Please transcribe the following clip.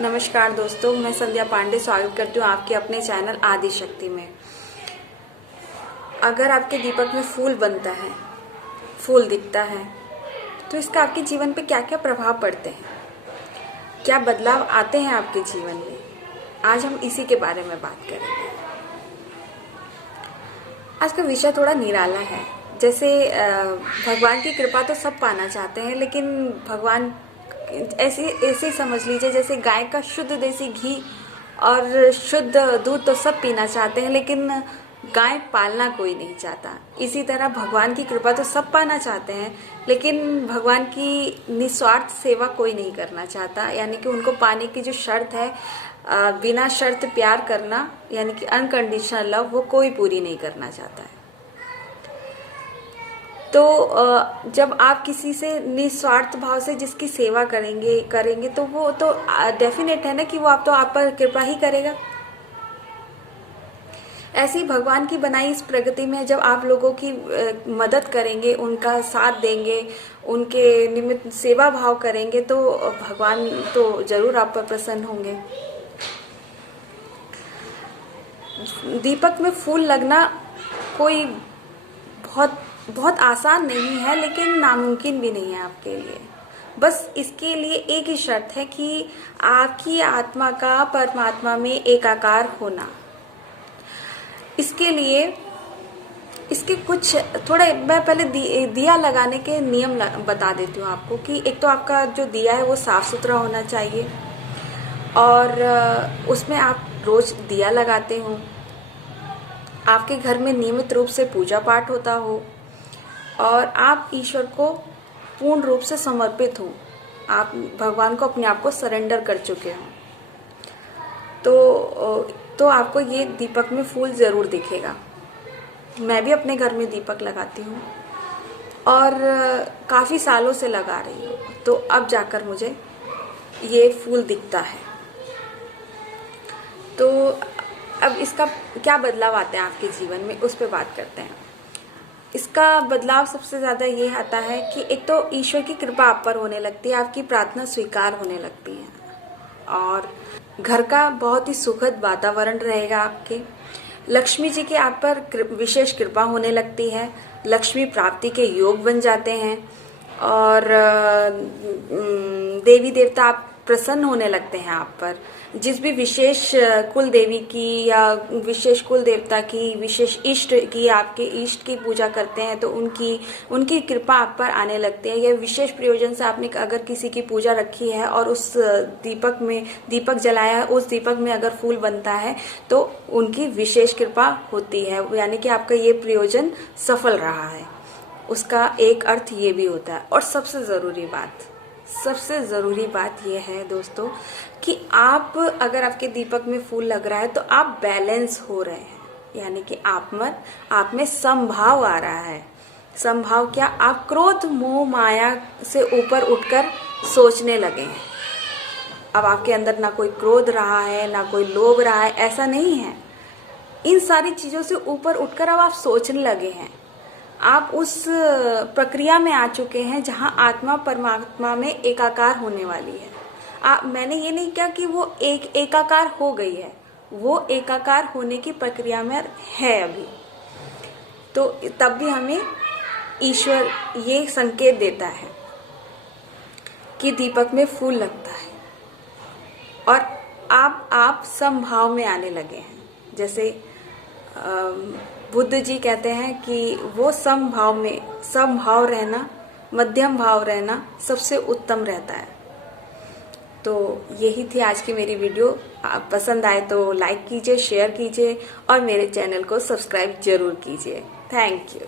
नमस्कार दोस्तों, मैं संध्या पांडे स्वागत करती हूँ आपके अपने चैनल आदिशक्ति में। अगर आपके दीपक में फूल बनता है, फूल दिखता है, तो इसका आपके जीवन पे क्या क्या प्रभाव पड़ते हैं, क्या बदलाव आते हैं आपके जीवन में, आज हम इसी के बारे में बात करेंगे। आज का विषय थोड़ा निराला है। जैसे भगवान की कृपा तो सब पाना चाहते हैं, लेकिन भगवान ऐसे समझ लीजिए जैसे गाय का शुद्ध देसी घी और शुद्ध दूध तो सब पीना चाहते हैं, लेकिन गाय पालना कोई नहीं चाहता। इसी तरह भगवान की कृपा तो सब पाना चाहते हैं, लेकिन भगवान की निस्वार्थ सेवा कोई नहीं करना चाहता। यानी कि उनको पाने की जो शर्त है, बिना शर्त प्यार करना, यानी कि अनकंडीशनल लव, वो कोई पूरी नहीं करना चाहता है। तो जब आप किसी से निस्वार्थ भाव से जिसकी सेवा करेंगे तो वो तो डेफिनेट है ना कि वो आप पर कृपा ही करेगा। ऐसी भगवान की बनाई इस प्रगति में जब आप लोगों की मदद करेंगे, उनका साथ देंगे, उनके निमित्त सेवा भाव करेंगे, तो भगवान तो जरूर आप पर प्रसन्न होंगे। दीपक में फूल लगना कोई बहुत आसान नहीं है, लेकिन नामुमकिन भी नहीं है आपके लिए। बस इसके लिए एक ही शर्त है कि आपकी आत्मा का परमात्मा में एकाकार होना। इसके लिए इसके कुछ थोड़े मैं पहले दिया लगाने के नियम बता देती हूँ आपको कि एक तो आपका जो दिया है वो साफ सुथरा होना चाहिए, और उसमें आप रोज दिया लगाते हो, आपके घर में नियमित रूप से पूजा पाठ होता हो, और आप ईश्वर को पूर्ण रूप से समर्पित हो, आप भगवान को अपने आप को सरेंडर कर चुके हो, तो आपको ये दीपक में फूल ज़रूर दिखेगा। मैं भी अपने घर में दीपक लगाती हूँ और काफ़ी सालों से लगा रही हूँ, तो अब जाकर मुझे ये फूल दिखता है। तो अब इसका क्या बदलाव आते हैं आपके जीवन में, उस पर बात करते हैं। इसका बदलाव सबसे ज़्यादा ये आता है कि एक तो ईश्वर की कृपा आप पर होने लगती है, आपकी प्रार्थना स्वीकार होने लगती है, और घर का बहुत ही सुखद वातावरण रहेगा। आपके लक्ष्मी जी की आप पर विशेष कृपा होने लगती है, लक्ष्मी प्राप्ति के योग बन जाते हैं, और देवी देवता आप प्रसन्न होने लगते हैं आप पर। जिस भी विशेष कुल देवी की या विशेष कुल देवता की, विशेष इष्ट की, आपके इष्ट की पूजा करते हैं, तो उनकी कृपा आप पर आने लगती है। या विशेष प्रयोजन से आपने अगर किसी की पूजा रखी है और उस दीपक जलाया है, उस दीपक में अगर फूल बनता है तो उनकी विशेष कृपा होती है, यानी कि आपका ये प्रयोजन सफल रहा है। उसका एक अर्थ ये भी होता है। और सबसे ज़रूरी बात यह है दोस्तों कि आप अगर आपके दीपक में फूल लग रहा है तो आप बैलेंस हो रहे हैं, यानी कि आप में समभाव आ रहा है। समभाव क्या? आप क्रोध मोह माया से ऊपर उठकर सोचने लगे हैं। अब आपके अंदर ना कोई क्रोध रहा है, ना कोई लोभ रहा है, ऐसा नहीं है। इन सारी चीज़ों से ऊपर उठकर अब आप सोचने लगे हैं। आप उस प्रक्रिया में आ चुके हैं जहां आत्मा परमात्मा में एकाकार होने वाली है। मैंने ये नहीं कहा कि वो एकाकार हो गई है, वो एकाकार होने की प्रक्रिया में है अभी। तो तब भी हमें ईश्वर ये संकेत देता है कि दीपक में फूल लगता है और आप समभाव में आने लगे हैं। जैसे बुद्ध जी कहते हैं कि वो समभाव रहना, मध्यम भाव रहना सबसे उत्तम रहता है। तो यही थी आज की मेरी वीडियो। आप पसंद आए तो लाइक कीजिए, शेयर कीजिए और मेरे चैनल को सब्सक्राइब जरूर कीजिए। Thank you.